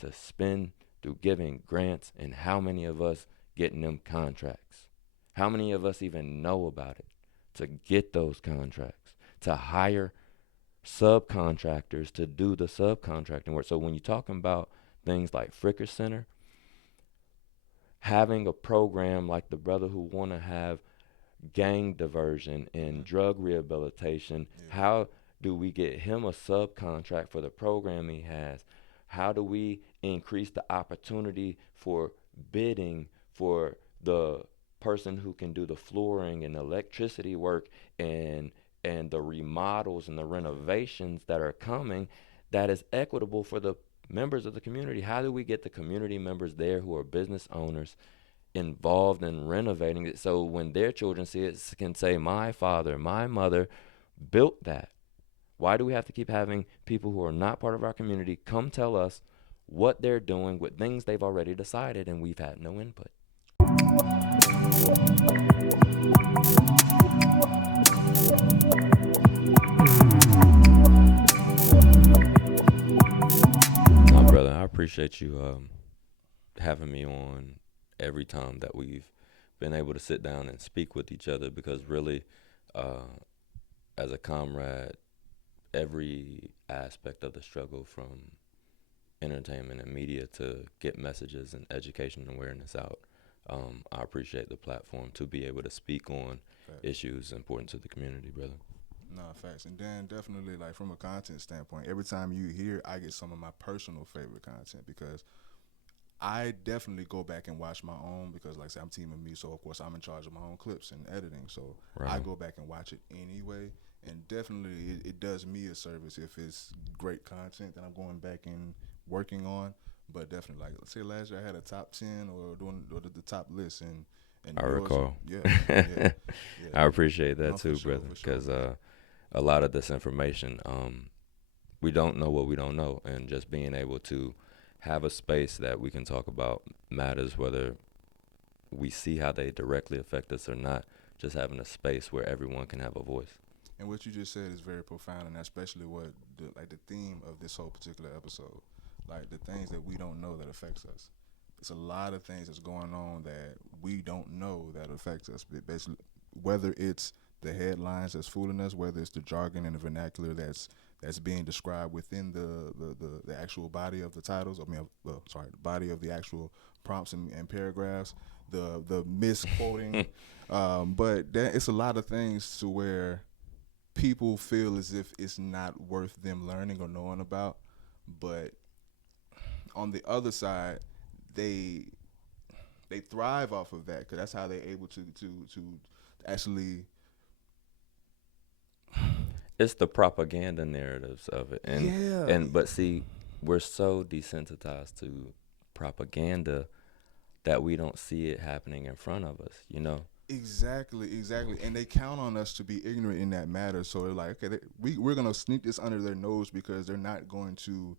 to spend through giving grants, and how many of us getting them contracts? How many of us even know about it to get those contracts, to hire subcontractors to do the subcontracting work? So when you're talking about things like Fricker Center, having a program like the brother who want to have gang diversion and drug rehabilitation, how do we get him a subcontract for the program he has? How do we increase the opportunity for bidding for the person who can do the flooring and electricity work and the remodels and the renovations that are coming, that is equitable for the members of the community? How do we get the community members there who are business owners involved in renovating it, so when their children see it can say, my father, my mother built that? Why do we have to keep having people who are not part of our community come tell us what they're doing with things they've already decided and we've had no input? No, brother, I appreciate you having me on every time that we've been able to sit down and speak with each other, because really, uh, as a comrade, every aspect of the struggle, from entertainment and media to get messages and education and awareness out, I appreciate the platform to be able to speak on Facts. issues important to the community, brother. Nah, facts. And then definitely, like, from a content standpoint, every time you hear, I get some of my personal favorite content, because I definitely go back and watch my own, because, like I said, I'm Team of Me, so of course I'm in charge of my own clips and editing. So Right I on. go back and watch it anyway, and definitely it does me a service if it's great content that I'm going back and working on. But definitely, like, let's say last year I had a top 10 or doing or the top list, and I yours, recall. yeah, yeah, I yeah. appreciate that No, for too, sure, brother, for sure, because man. a lot of this information, we don't know what we don't know, and just being able to have a space that we can talk about matters, whether we see how they directly affect us or not. Just having a space where everyone can have a voice. And what you just said is very profound, and especially what the theme of this whole particular episode, like the things that we don't know that affects us. It's a lot of things that's going on that we don't know that affects us. Basically, whether it's the headlines that's fooling us, whether it's the jargon and the vernacular that's being described within the actual body of the titles. I mean, sorry, the body of the actual prompts and paragraphs. The misquoting, but it's a lot of things to where people feel as if it's not worth them learning or knowing about. But on the other side, they they thrive off of that, because that's how they're able to actually, It's the propaganda narratives of it, yeah, and but see, we're so desensitized to propaganda that we don't see it happening in front of us. You know. exactly, and they count on us to be ignorant in that matter. So they're like, okay, we're gonna sneak this under their nose, because they're not going to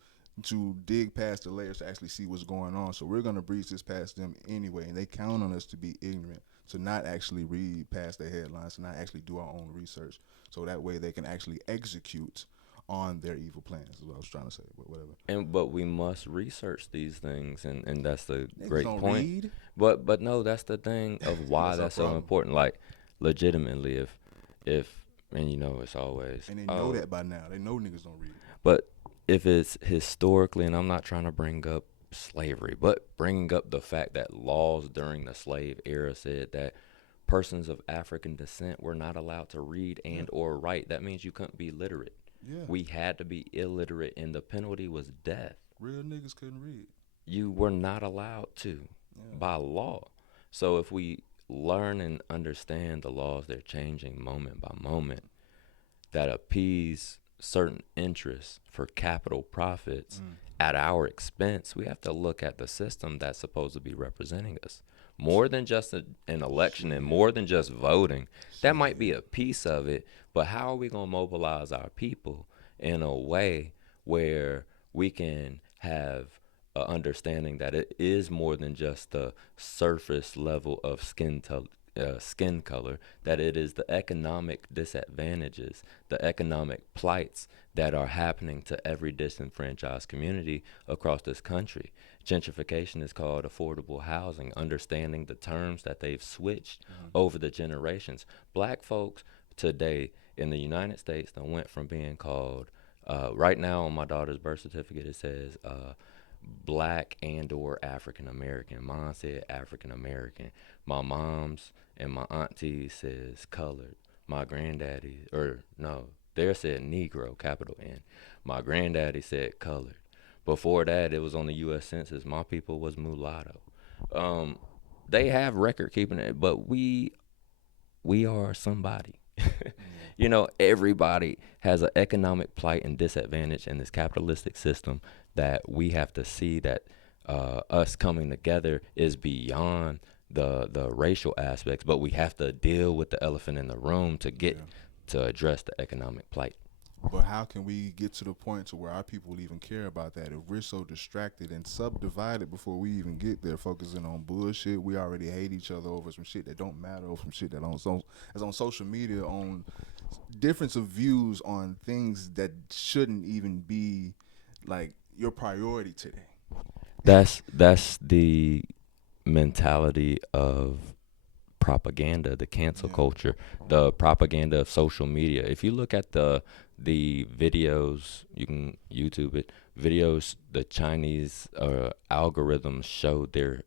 dig past the layers to actually see what's going on. So we're gonna breeze this past them anyway, and they count on us to be ignorant, to not actually read past the headlines, to not actually do our own research, so that way they can actually execute on their evil plans. Is what I was trying to say, but whatever. And but we must research these things, and that's the Niggas great don't point. read. But no, that's the thing of why That's our that's so problem, important. Like, legitimately, if and it's always, and they know oh, that by now. They know niggas don't read. but if it's historically, and I'm not trying to bring up slavery, but bringing up the fact that laws during the slave era said that persons of African descent were not allowed to read Yeah, and or write. That means you couldn't be literate. yeah. We had to be illiterate, and the penalty was death. Real niggas couldn't read. You were not allowed to Yeah, by law. So if we learn and understand the laws, they're changing moment by moment, that appease certain interests for capital profits mm. at our expense, we have to look at the system that's supposed to be representing us. More than just an election and Shit, more than just voting. That might be shit. a piece of it, but how are we going to mobilize our people in a way where we can have a understanding that it is more than just the surface level of skin color, that it is the economic disadvantages, the economic plights that are happening to every disenfranchised community across this country. Gentrification is called affordable housing, understanding the terms that they've switched Hmm. over the generations. Black folks today in the United States that went from being called, right now on my daughter's birth certificate, it says black and or African American. Mine said African American. My mom's and my auntie says colored. My granddaddy, or no, there said Negro, capital N. My granddaddy said colored. Before that, it was on the U.S. Census. My people was mulatto. Um, they have record keeping it, but we are somebody. Yeah. You know, everybody has an economic plight and disadvantage in this capitalistic system that we have to see that us coming together is beyond the racial aspects, but we have to deal with the elephant in the room to get Yeah. to address the economic plight. But how can we get to the point to where our people even care about that if we're so distracted and subdivided before we even get there, focusing on bullshit? We already hate each other over some shit that don't matter, or some shit that on so as on social media, on difference of views on things that shouldn't even be like your priority today. That's the mentality of propaganda, the cancel Yeah. culture, the propaganda of social media. If you look at the videos, you can YouTube it. Videos the Chinese algorithms show their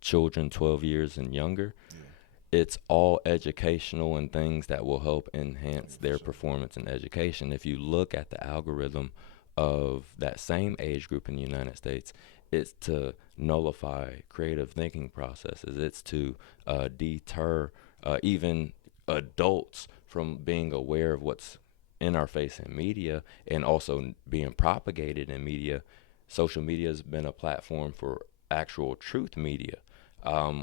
children 12 years and younger. Yeah. It's all educational and things that will help Oh enhance yeah, for their sure. performance in education. If you look at the algorithm of that same age group in the United States, it's to nullify creative thinking processes. It's to deter even adults from being aware of what's in our face in media and also being propagated in media. Social media has been a platform for actual truth media,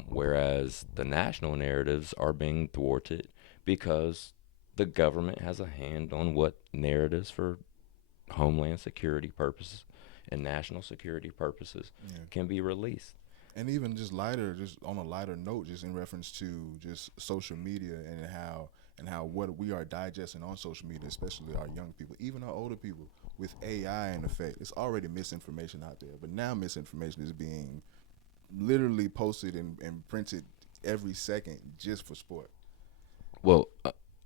whereas the national narratives are being thwarted because the government has a hand on what narratives for homeland security purposes and national security purposes Yeah. can be released. And even just lighter, just on a lighter note, just in reference to just social media and how what we are digesting on social media, especially our young people, even our older people, with AI in effect, it's already misinformation out there. But now misinformation is being literally posted and printed every second just for sport. Well,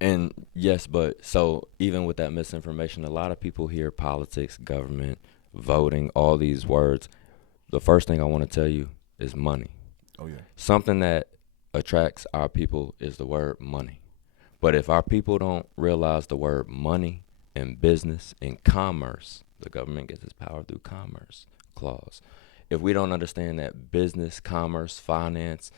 and yes, but so even with that misinformation, a lot of people hear politics, government, voting, all these words. The first thing I want to tell you is money. Oh yeah. Something that attracts our people is the word money. But if our people don't realize the word money and business and commerce, the government gets its power through commerce clause. If we don't understand that business, commerce, finance,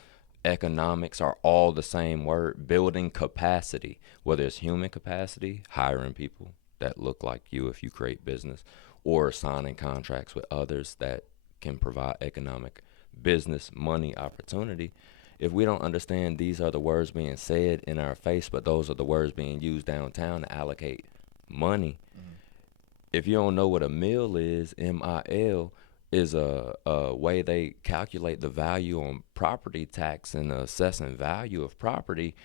economics are all the same word, building capacity, whether it's human capacity, hiring people that look like you if you create business, or signing contracts with others that can provide economic business, money, opportunity. If we don't understand these are the words being said in our face, but those are the words being used downtown to allocate money. Mm-hmm. If you don't know what a mill is, MIL is a way they calculate the value on property tax and the assessing value of property.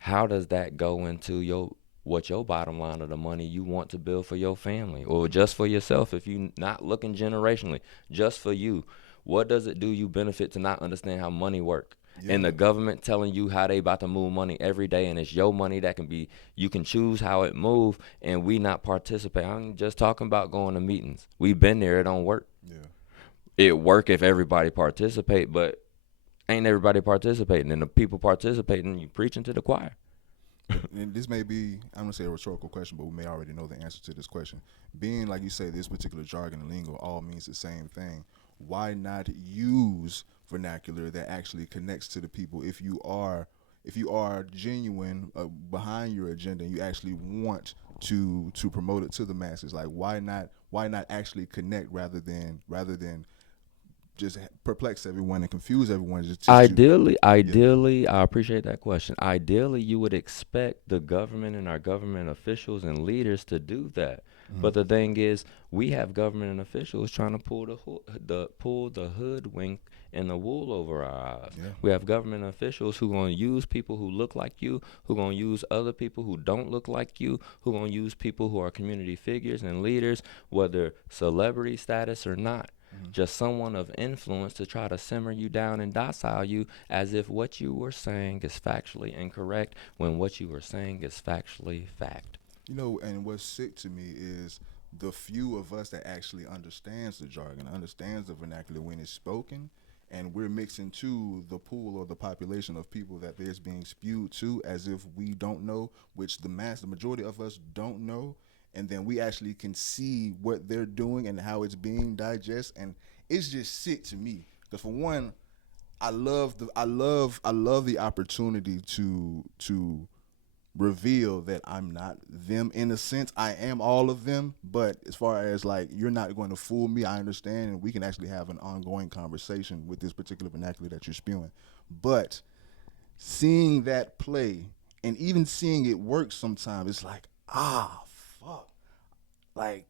How does that go into your what your bottom line of the money you want to build for your family or Mm-hmm. just for yourself if you not looking generationally, just for you? What does it do you benefit to not understand how money work? And the Yeah. government telling you how they about to move money every day and it's your money that can be you can choose how it move and we not participate. I'm just talking about going to meetings. We've been there, it don't work. Yeah. It work if everybody participate, but ain't everybody participating and the people participating you preaching to the choir. And this may be, I'm gonna say a rhetorical question, but we may already know the answer to this question. Being like you say, this particular jargon and lingo all means the same thing. Why not use vernacular that actually connects to the people? If you are genuine behind your agenda, and you actually want to promote it to the masses. Like why not actually connect rather than just perplex everyone and confuse everyone? Just you. Yeah. Ideally, I appreciate that question. Ideally, you would expect the government and our government officials and leaders to do that. Mm-hmm. But the thing is, we have government officials trying to pull the hoodwink and the wool over our eyes. Yeah. We have government officials who gonna use people who look like you, who gonna use other people who don't look like you, who gonna use people who are community figures and leaders, whether celebrity status or not. Mm-hmm. Just someone of influence to try to simmer you down and docile you as if what you were saying is factually incorrect when what you were saying is factually fact. You know, and what's sick to me is the few of us that actually understands the jargon, understands the vernacular when it's spoken, and we're mixing to the pool or the population of people that there's being spewed to as if we don't know, which the majority of us don't know, and then we actually can see what they're doing and how it's being digested, and it's just sick to me. Because for one, I love the opportunity to reveal that I'm not them in a sense. I am all of them, but as far as like you're not going to fool me, I understand, and we can actually have an ongoing conversation with this particular vernacular that you're spewing. But seeing that play and even seeing it work sometimes, it's like, fuck. Like,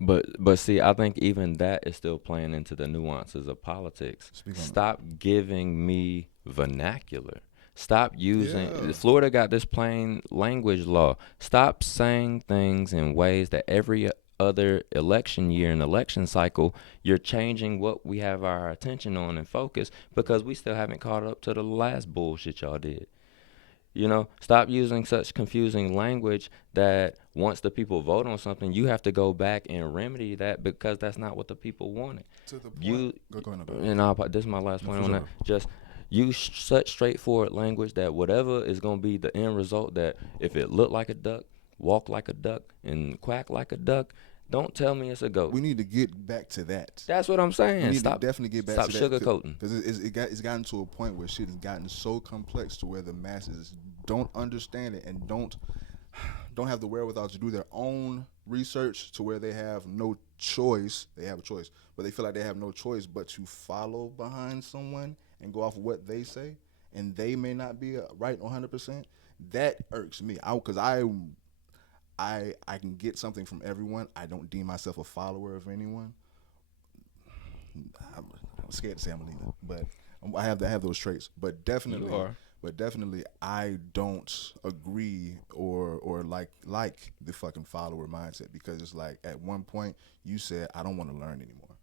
But see, I think even that is still playing into the nuances of politics. speak on it. Stop giving me vernacular. Stop using Yeah. Florida got this plain language law. Stop saying things in ways that every other election year and election cycle you're changing what we have our attention on and focus because we still haven't caught up to the last bullshit y'all did. Stop using such confusing language that once the people vote on something, you have to go back and remedy that because that's not what the people wanted. To the point. You Go on. and this is my last No, point for on that. sure. Just use such straightforward language that whatever is gonna be the end result, that if it look like a duck, walk like a duck, and quack like a duck, don't tell me it's a goat. We need to get back to that. That's what I'm We saying. need Stop, to definitely get back stop to that sugarcoating. because it's gotten to a point where shit has gotten so complex to where the masses don't understand it and don't have the wherewithal to do their own research to where they have no choice. They have a choice, but they feel like they have no choice but to follow behind someone and go off of what they say, and they may not be right 100%. That irks me out because I can get something from everyone. I don't deem myself a follower of anyone. I'm scared to say I'm a leader, but I have those traits. You are. But definitely, I don't agree or like the fucking follower mindset because it's like at one point you said I don't want to learn anymore,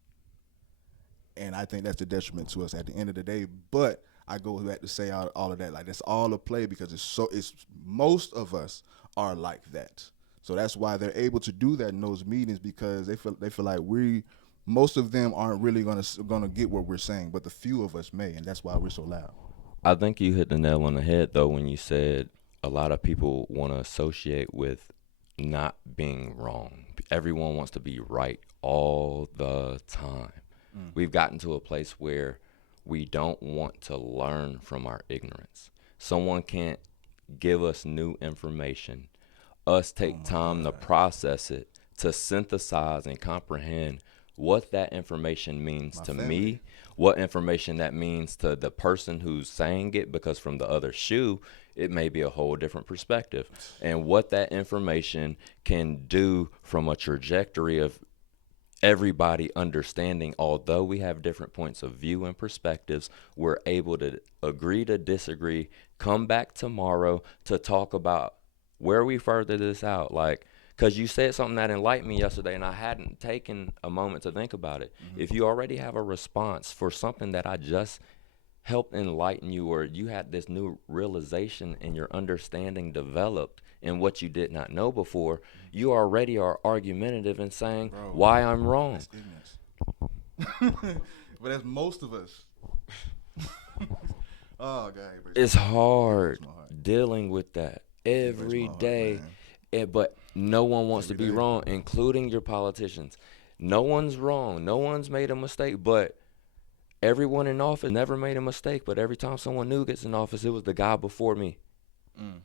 and I think that's the detriment to us at the end of the day. But I go back to say all of that like that's all a play because it's most of us are like that. So that's why they're able to do that in those meetings because they feel like most of them aren't really gonna get what we're saying, but the few of us may, and that's why we're so loud. I think you hit the nail on the head though when you said a lot of people want to associate with not being wrong. Everyone wants to be right all the time. Mm. We've gotten to a place where we don't want to learn from our ignorance. Someone can't give us new information. Us Oh take my time to god. process it, to synthesize and comprehend what that information means My to family. me, what information that means to the person who's saying it, because from the other shoe, it may be a whole different perspective, and what that information can do from a trajectory of everybody understanding. Although we have different points of view and perspectives, we're able to agree to disagree, come back tomorrow to talk about where we further this out. Like, because you said something that enlightened me yesterday and I hadn't taken a moment to think about it. Mm-hmm. If you already have a response for something that I just helped enlighten you, or you had this new realization and your understanding developed in what you did not know before, you already are argumentative and saying Bro, why I'm wrong. that's ignorance. But that's most of us. Oh god, It's it hard breaks my heart. dealing with that It breaks every my heart, day. man. But no one wants to Every be day. wrong, including your politicians. No one's wrong. No one's made a mistake, but everyone in office never made a mistake. But every time someone new gets in office, it was the guy before me. Mm.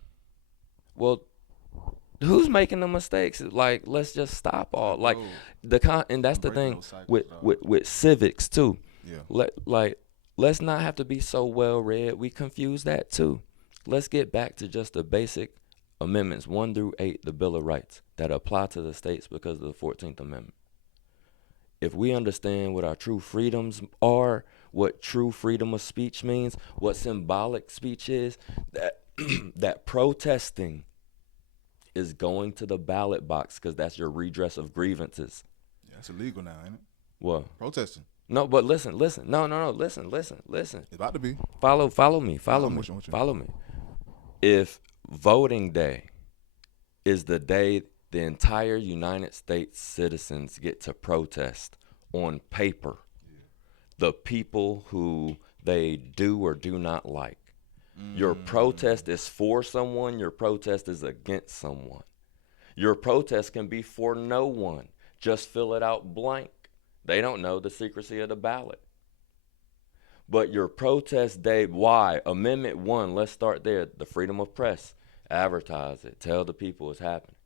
Well, who's making the mistakes? Like, let's just stop all. Like, and that's I'm the breaking thing those cycles, with dog. with civics too. Yeah. Let's not have to be so well read. We confuse that too. Let's get back to just the basic Amendments 1 through 8, the Bill of Rights, that apply to the states because of the 14th Amendment. If we understand what our true freedoms are, what true freedom of speech means, what symbolic speech is, that that protesting is going to the ballot box because that's your redress of grievances. Yeah, it's illegal now, ain't it? Well, Protesting. no, but listen. No, listen. It's about to be. Follow me, No, I'm with you. I'm with you. follow me. If voting day is the day the entire United States citizens get to protest on paper the people who they do or do not like. Your protest is for someone, your protest is against someone. Your protest can be for no one. Just fill it out blank. They don't know the secrecy of the ballot. But your protest day, why? Amendment 1, let's start there. The freedom of press. Advertise it. Tell the people it's happening.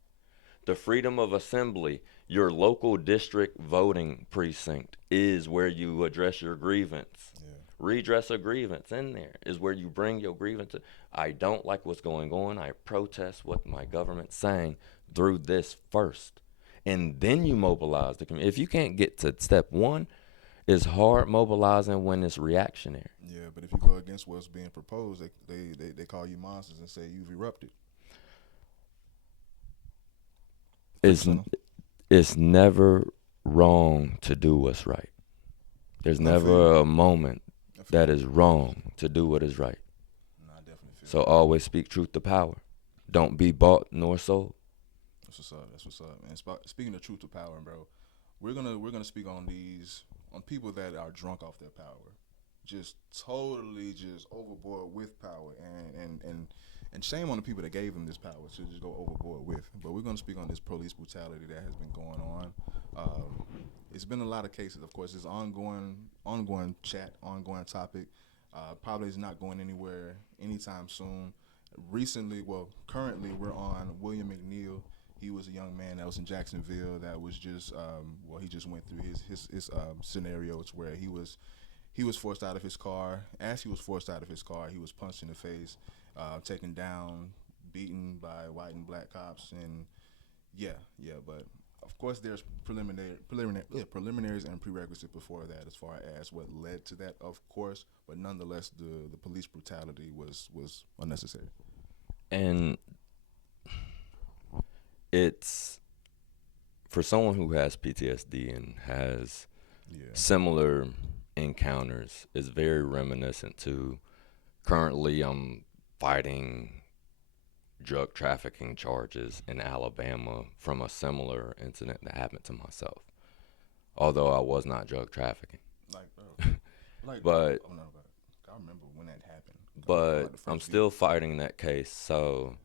The freedom of assembly. Your local district voting precinct is where you address your grievance. Yeah. Redress a grievance in there is where you bring your grievance. I don't like what's going on. I protest what my government's saying through this first. And then you mobilize the community. If you can't get to step 1, it's hard mobilizing when it's reactionary. Yeah, but if you go against what's being proposed, they call you monsters and say you've erupted. It's it's never wrong to do what's right. There's never a moment that is wrong to do what is right. No, I definitely feel So always speak truth to power. Don't be bought nor sold. That's what's up. That's what's up. And speaking of truth to power, bro, we're gonna speak on people that are drunk off their power, just totally just overboard with power, and shame on the people that gave them this power to just go overboard with. But we're gonna speak on this police brutality that has been going on. It's been a lot of cases, of course. It's ongoing chat, ongoing topic. Probably is not going anywhere anytime soon. Currently, we're on William McNeil. He was a young man that was in Jacksonville that was just, he just went through his scenarios where he was forced out of his car. As he was forced out of his car, he was punched in the face, taken down, beaten by white and black cops, and but of course there's preliminaries and prerequisites before that, as far as what led to that, of course, but nonetheless the police brutality was unnecessary. And it's for someone who has PTSD and has Yeah. similar encounters, is very reminiscent to currently I'm fighting drug trafficking charges in Alabama from a similar incident that happened to myself. Although I was not drug trafficking. Like, But oh no, I remember when that happened. but I'm still fighting that case. So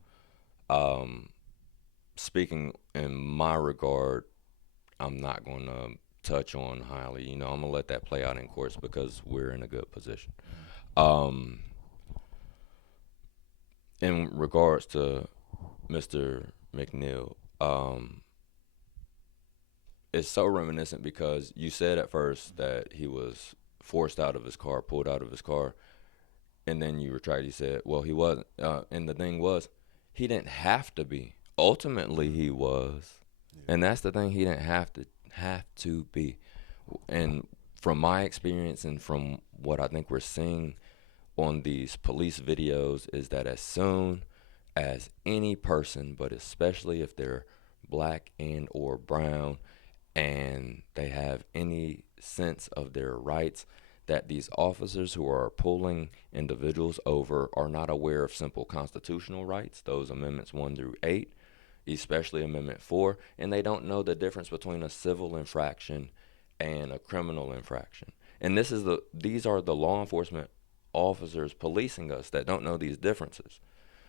um speaking in my regard, I'm not going to touch on highly. I'm going to let that play out in courts because we're in a good position. Um, in regards to Mr. McNeil, it's so reminiscent because you said at first that he was forced out of his car, pulled out of his car, and then you retracted. You said, well, he wasn't. And the thing was, he didn't have to be. Ultimately, he was. Yeah. And that's the thing, he didn't have to be. And from my experience and from what I think we're seeing on these police videos is that as soon as any person, but especially if they're black and or brown and they have any sense of their rights, that these officers who are pulling individuals over are not aware of simple constitutional rights, those amendments 1 through 8, especially Amendment 4, and they don't know the difference between a civil infraction and a criminal infraction. And these are the law enforcement officers policing us that don't know these differences.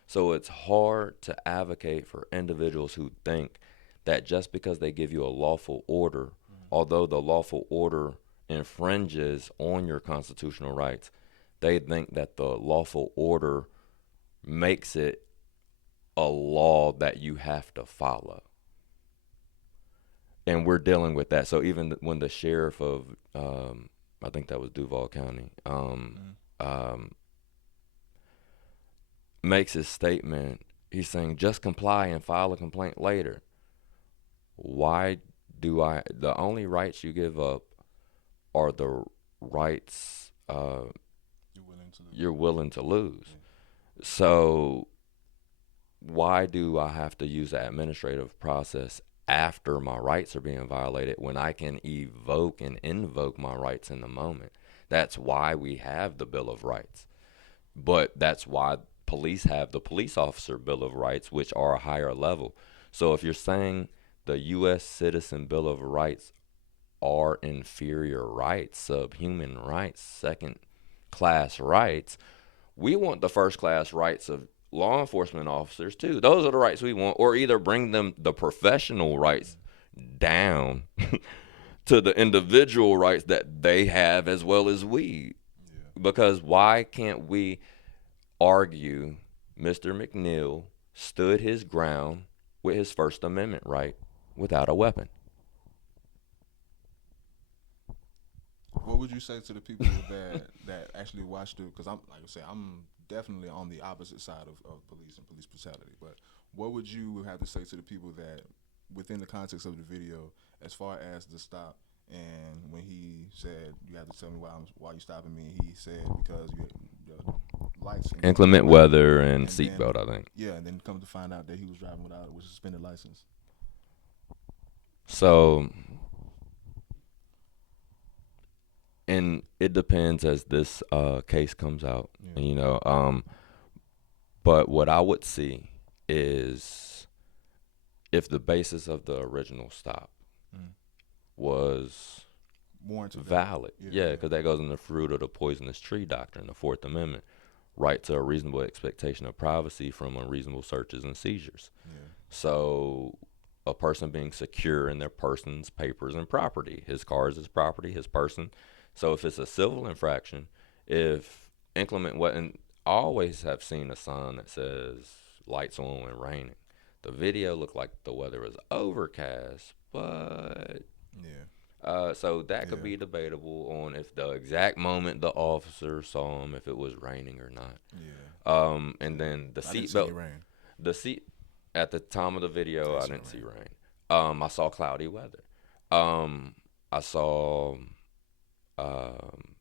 So it's hard to advocate for individuals who think that just because they give you a lawful order, although the lawful order infringes on your constitutional rights, they think that the lawful order makes it a law that you have to follow. And we're dealing with that. So even when the sheriff of, I think that was Duval County, makes his statement he's saying just comply and file a complaint later. Why do I? The only rights you give up are the rights You're willing to lose. you're willing to lose. Yeah. So why do I have to use the administrative process after my rights are being violated when I can evoke and invoke my rights in the moment? That's why we have the Bill of Rights. But that's why police have the police officer Bill of Rights, which are a higher level. So if you're saying the U.S. Citizen Bill of Rights are inferior rights, subhuman rights, second class rights, we want the first class rights of law enforcement officers too. Those are the rights we want, or either bring them the professional rights down to the individual rights that they have as well as we. Yeah. Because why can't we argue Mr. McNeil stood his ground with his First Amendment right without a weapon? What would you say to the people that actually watched it? Because I'm like I say, I'm definitely on the opposite side of police and police brutality. But what would you have to say to the people that, within the context of the video, as far as the stop, and when he said, "You have to tell me why you stopping me," he said because you the lights Inclement weather and and then seatbelt, I think. yeah, and then come to find out that he was driving without a suspended license. So, and it depends as this case comes out, Yeah. but what I would see is if the basis of the original stop Mm. was Warranted that. valid. Yeah, Yeah, yeah, because that goes in the fruit of the poisonous tree doctrine, the Fourth Amendment, right to a reasonable expectation of privacy from unreasonable searches and seizures. yeah, So, a person being secure in their person's papers and property, his car is his property, his person. So, if it's a civil infraction, if inclement weather, and I always have seen a sign that says lights on when raining. The video looked like the weather was overcast, but yeah, so that could yeah, be debatable on if the exact moment the officer saw him, if it was raining or not. yeah, And yeah. then the I didn't see any seatbelt, rain. the seat at the time of the I video, didn't I see no didn't see rain. rain. I saw cloudy weather. I saw um,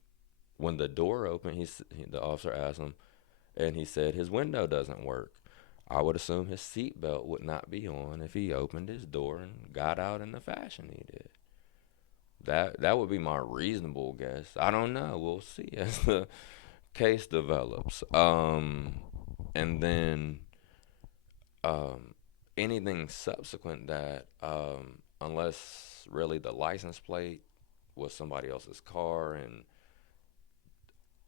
when the door opened. The officer asked him, and he said his window doesn't work. I would assume his seatbelt would not be on if he opened his door and got out in the fashion he did. That would be my reasonable guess. I don't know. We'll see as the case develops. And then um, anything subsequent that, unless really the license plate was somebody else's car, and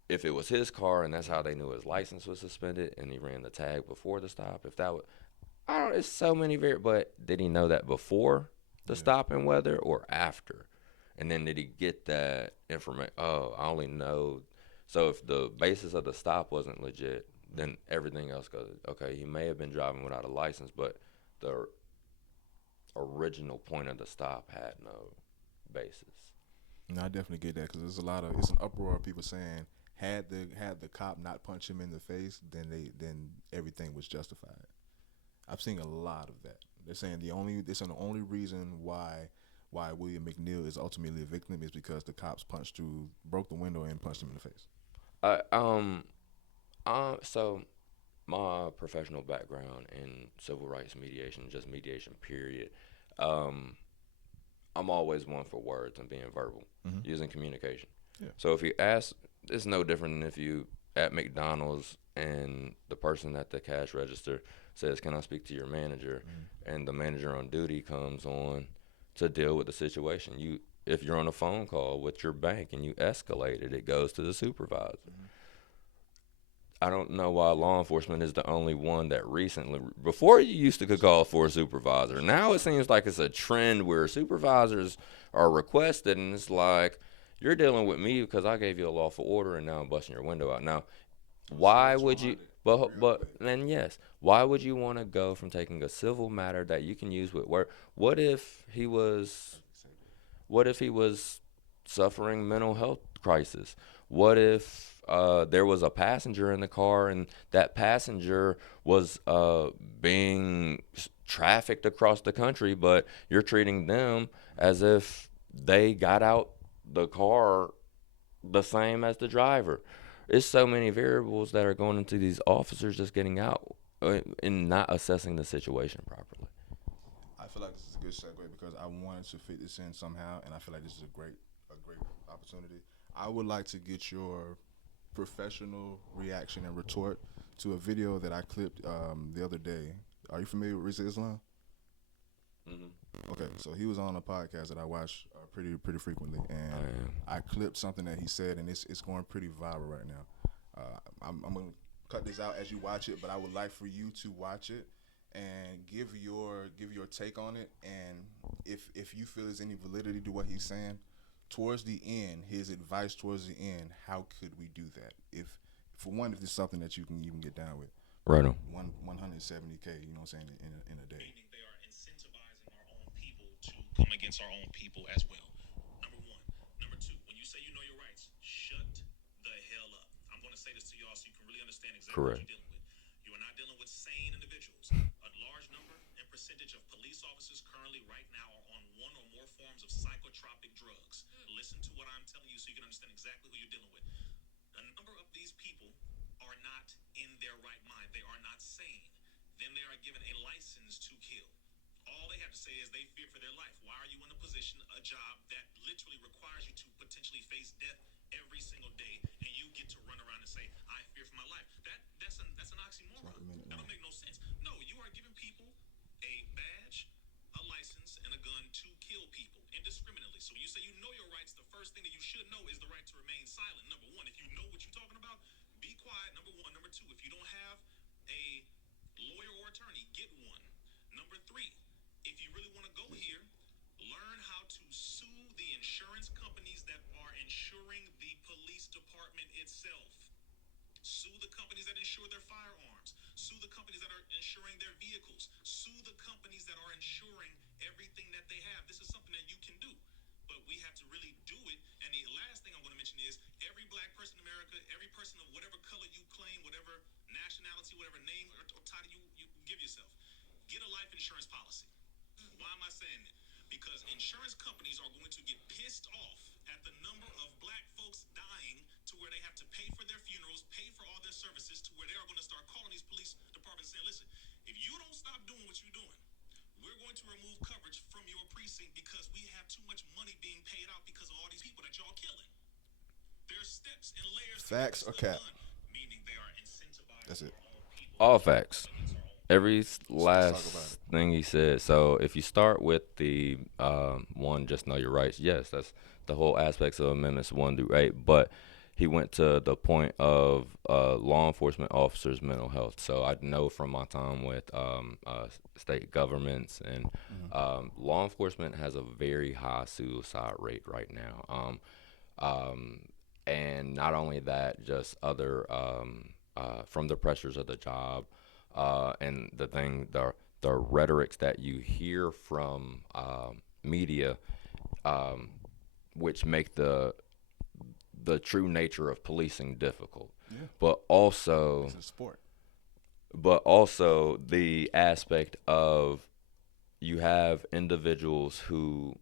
if it was his car and that's how they knew his license was suspended, and he ran the tag before the stop, if that would, I don't. It's so many variables. But did he know that before the Yeah, stop and weather or after? And then did he get that information? Oh, I only know. So if the basis of the stop wasn't legit, then everything else goes. Okay, he may have been driving without a license, but the original point of the stop had no basis. no, I definitely get that because there's a lot of it's an uproar of people saying had the cop not punched him in the face, then everything was justified. I've seen a lot of that. They're saying the only reason why William McNeil is ultimately a victim is because the cops broke the window and punched him in the face. Uh, um, so my professional background in civil rights mediation, just mediation, period. Um, I'm always one for words and being verbal, Mm-hmm. using communication. Yeah. So if you ask, it's no different than if you at McDonald's and the person at the cash register says, "Can I speak to your manager?" Mm-hmm. and the manager on duty comes on to deal with the situation. If you're on a phone call with your bank and you escalate it, it goes to the supervisor. Mm-hmm. I don't know why law enforcement is the only one that recently. Before you used to could call for a supervisor. Now it seems like it's a trend where supervisors are requested, and it's like you're dealing with me because I gave you a lawful order, and now I'm busting your window out. Now, Zero why to a would you? hundred real But quick. then yes, why would you want to go from taking a civil matter that you can use with work? What if he was? What if he was suffering mental health crisis? What if there was a passenger in the car and that passenger was being trafficked across the country, but you're treating them as if they got out the car the same as the driver. It's so many variables that are going into these officers just getting out and not assessing the situation properly. I feel like this is a good segue because I wanted to fit this in somehow, and I feel like this is a great opportunity. I would like to get your professional reaction and retort to a video that I clipped the other day. Are you familiar with Risa Islam? Hmm. Okay, so he was on a podcast that I watch pretty frequently, I and am. I clipped something that he said, and it's going pretty viral right now. I'm gonna cut this out as you watch it, but I would like for you to watch it and give your take on it, and if you feel there's any validity to what he's saying, towards the end, his advice towards the end, how could we do that? If for one, if it's something that you can get down with, Right on. 170K, you know what I'm saying, in a day. Meaning they are incentivizing our own people to come against our own people as well. Number one. Number two, when you say you know your rights, shut the hell up. I'm going to say this to y'all so you can really understand exactly what Correct. you're dealing with. You are not dealing with sane individuals. A large number and percentage of police officers currently right now are on one or more forms of psychotropic drugs. Listen to what I'm telling you so you can understand exactly who you're dealing with. A number of these people are not in their right mind. They are not sane. Then they are given a license to kill. All they have to say is they fear for their life. Why are you in a position, a job that literally requires you to potentially face death every single day, and you get to run around and say, "I fear for my life"? That's an It's like oxymoron. a minute That now. don't make no sense. No, you are giving people a badge, a license, and a gun to kill people indiscriminately. So when you say you know your rights, the first thing that you should know is the right to remain silent. Number one, if you know what you're talking about, be quiet. Number one. Number two, if you don't have a lawyer or attorney, get one. Number three, if you really want to go here, learn how to sue the insurance companies that are insuring the police department itself. Sue the companies that insure their firearms. Sue the companies that are insuring their vehicles. Sue the companies that are insuring everything that they have. This is something that you can do. But we have to really do it. And the last thing I'm going to mention is every black person in America, every person of whatever color you claim, whatever nationality, whatever name or title you give yourself, get a life insurance policy. Why am I saying that? Because insurance companies are going to get pissed off at the number of black folks dying to where they have to pay for their funerals, pay for all their services, to where they are going to start calling these police departments saying, listen, if you don't stop doing what you're doing, we're going to remove coverage from your precinct because we have too much money being paid out because of all these people that y'all killing. There's steps and layers to get Facts this or stuff cap? done, meaning they are incentivizing That's it. our own people All to facts. come against our own Every Let's talk about last it. thing he said. So if you start with the one, just know your rights. Yes, that's the whole aspects of amendments 1 through 8. But he went to the point of law enforcement officers' mental health. So I know from my time with state governments and Mm-hmm. law enforcement has a very high suicide rate right now. Um, and not only that, just other from the pressures of the job and the rhetorics that you hear from media, um, which make the true nature of policing difficult, Yeah, but also it's a sport. the aspect of you have individuals who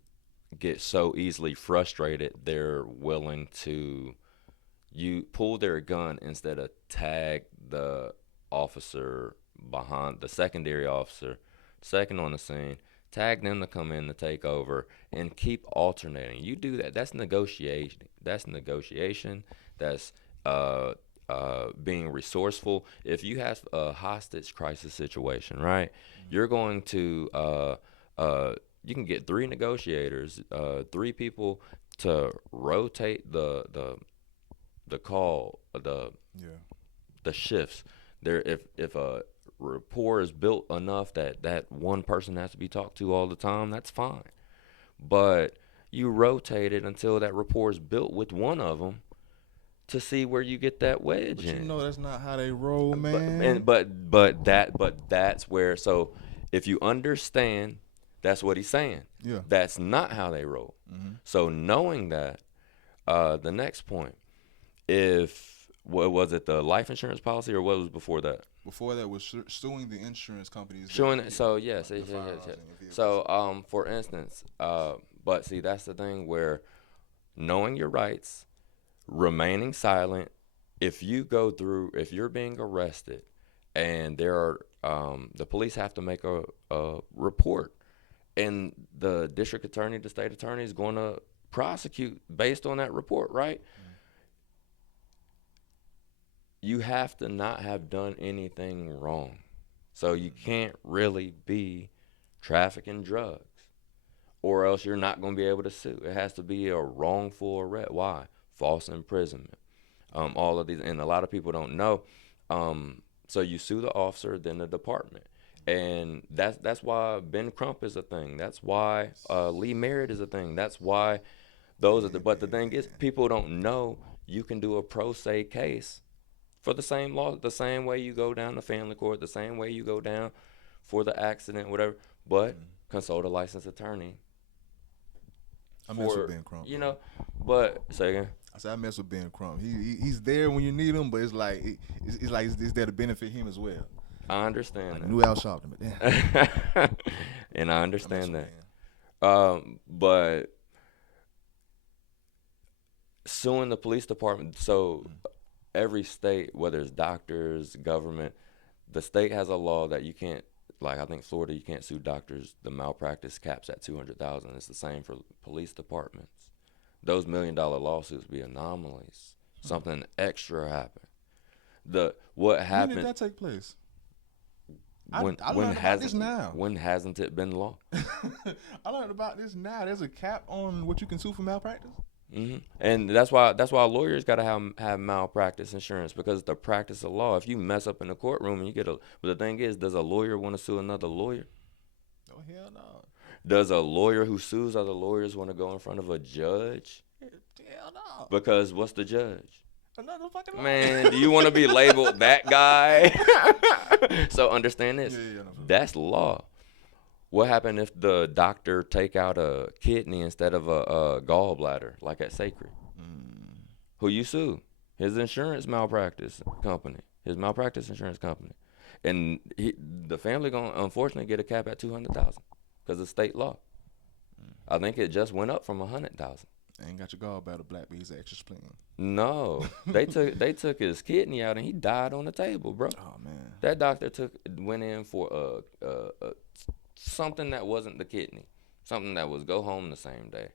get so easily frustrated they're willing to you pull their gun instead of tag the officer behind the secondary officer, second on the scene, tag them to come in to take over and keep alternating. You do that. That's negotiation. That's negotiation. That's being resourceful. If you have a hostage crisis situation, right, you're going to you can get three negotiators, three people to rotate the call, Yeah. the shifts. There, if a rapport is built enough that that one person has to be talked to all the time, that's fine. But you rotate it until that rapport is built with one of them to see where you get that wedge But you in. know that's not how they roll, But and man. but that's where. So if you understand, that's what he's saying. Yeah. That's not how they roll. Mm-hmm. So knowing that, the next point, if What was it? The life insurance policy, or what was before that? Before that was suing the insurance companies that Showing it. So yes, the yes, yes, yes, firearms yes. in your vehicles. So for instance, but see, that's the thing where knowing your rights, remaining silent. If you go through, if you're being arrested, and there are the police have to make a report, and the district attorney, the state attorney is going to prosecute based on that report, right? You have to not have done anything wrong. So you can't really be trafficking drugs, or else you're not going to be able to sue. It has to be a wrongful arrest. Why? False imprisonment. All of these, and a lot of people don't know. So you sue the officer, then the department, and that's why Ben Crump is a thing. That's why Lee Merritt is a thing. That's why those are the. But the thing is, people don't know you can do a pro se case for the same law, the same way you go down to family court, the same way you go down for the accident, whatever. But consult a licensed attorney I mess with for Ben Crump. you Bro. know. But say again. I said I mess with Ben Crump. He's there when you need him, but it's like it's there to benefit him as well. I understand Like that. new Al Sharpton, but damn, And I I mess understand with that. Ben. But suing the police department, so every state, whether it's doctors, government, the state has a law that you can't, like I think Florida, you can't sue doctors. The malpractice caps at 200,000. It's the same for police departments. Those $1 million lawsuits be anomalies. Something extra happened. The what When happened did that take place? when I when learned about this hasn't now. when hasn't it been law? I learned about this now. There's a cap on what you can sue for malpractice. And that's why lawyers gotta have malpractice insurance, because it's the practice of law. If you mess up in the courtroom and you get a, but the thing is, does a lawyer want to sue another lawyer? Oh hell no. Does a lawyer who sues other lawyers want to go in front of a judge? Hell no. Because what's the judge? Another fucking lawyer. Man, do you want to be labeled that guy? So understand this. Yeah, no, That's law. What happened if the doctor take out a kidney instead of a gallbladder, like at Sacred? Who you sue? His insurance malpractice company. His malpractice insurance company. And the family gonna unfortunately get a cap at 200,000 because of state law. I think it just went up from 100,000. Ain't got your gallbladder black, but he's extra spleen. No, they took his kidney out and he died on the table, bro. Oh man. That doctor went in for something that wasn't the kidney, something that was go home the same day,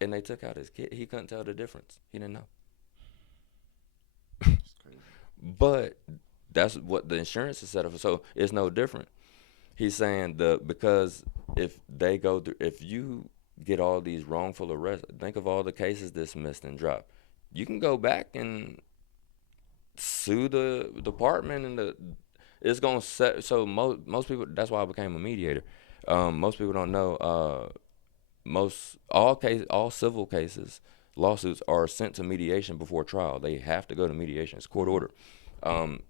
and they took out his kid. He couldn't tell the difference. He didn't know. It's crazy. But that's what the insurance is set up for. So it's no different. He's saying because if they go through, if you get all these wrongful arrests, think of all the cases dismissed and dropped. You can go back and sue the department, and it's gonna set. So most people. That's why I became a mediator. Most people don't know. All civil cases, lawsuits are sent to mediation before trial. They have to go to mediation. It's court order.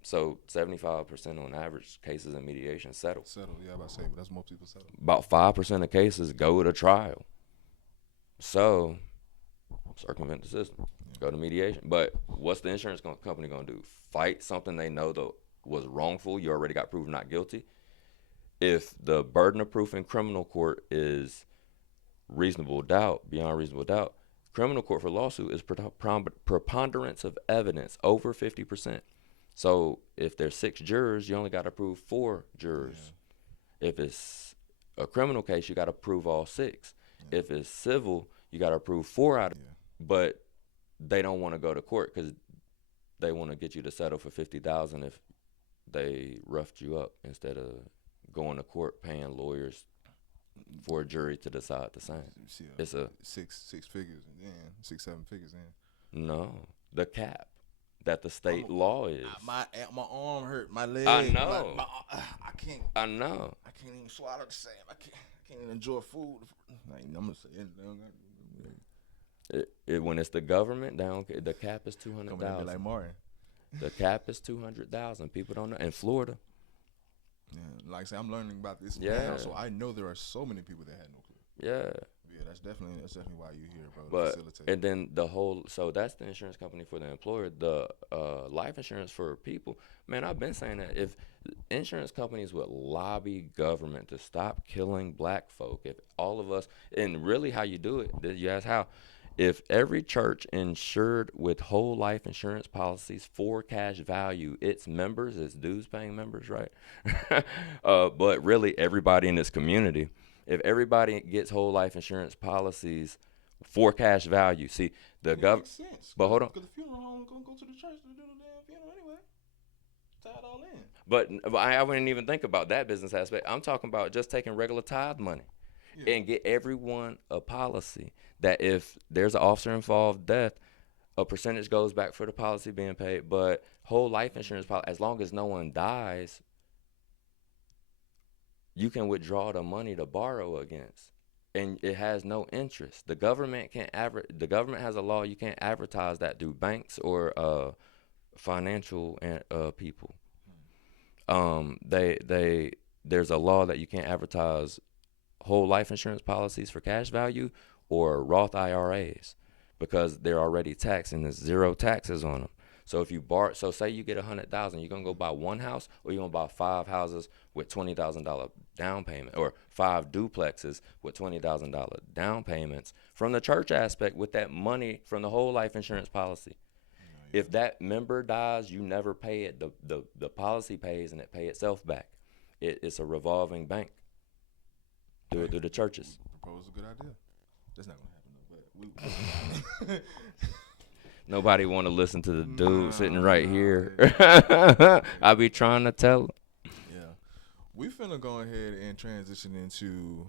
So 75% on average cases in mediation settle. Settle, yeah, I'm about to say, but that's most people settle. About 5% of cases go to trial. So circumvent the system, go to mediation. But what's the insurance company gonna do? Fight something they know was wrongful? You already got proven not guilty. If the burden of proof in criminal court is reasonable doubt, beyond reasonable doubt, criminal court for lawsuit is preponderance of evidence over 50%. So if there's 6 jurors, you only got to prove 4 jurors. Yeah. If it's a criminal case, you got to prove all 6. Yeah. If it's civil, you got to prove 4 out of. Yeah. But they don't want to go to court because they want to get you to settle for $50,000 if they roughed you up, instead of going to court paying lawyers for a jury to decide the same. It's a six figures and then 6-7 figures in. No, the cap that the state law is. My arm hurt, my leg. I know. I can't. I know. I can't even swallow the same. I can't even enjoy food. I'm gonna say it. When it's the government, the cap is 200,000. Like Martin. The cap is 200,000. People don't know. In Florida. Yeah, like I said, I'm learning about this now, so I know there are so many people that had no clue. Yeah. Yeah, that's definitely why you here, bro, to But facilitate. and then the whole so that's the insurance company for the employer. The life insurance for people. Man, I've been saying that if insurance companies would lobby government to stop killing black folk, if all of us and really how you do it, you ask how. If every church insured with whole life insurance policies for cash value, its members, its dues paying members, right? But really everybody in its community, if everybody gets whole life insurance policies for cash value, see the And it gov. makes sense But hold on. because the funeral home gonna go to the church to do the damn funeral anyway. Tie it all in. But I wouldn't even think about that business aspect. I'm talking about just taking regular tithe money Yeah. and get everyone a policy that if there's an officer involved death, a percentage goes back for the policy being paid. But whole life insurance policy, as long as no one dies, you can withdraw the money to borrow against, and it has no interest. The government can't the government has a law you can't advertise that through banks or financial people. They there's a law that you can't advertise whole life insurance policies for cash value or Roth IRAs because they're already taxed and there's zero taxes on them. So if you borrow, so say you get 100,000, you're gonna go buy one house or you're gonna buy 5 houses with $20,000 down payment or 5 duplexes with $20,000 down payments from the church aspect with that money from the whole life insurance policy. Yeah. If that member dies, you never pay it. The policy pays and it pay itself back. It's a revolving bank through the churches. Propose a good idea. That's not gonna happen though. But we. Nobody want to listen to the dude sitting right here. Nah. I be trying to tell. Yeah. We finna go ahead and transition into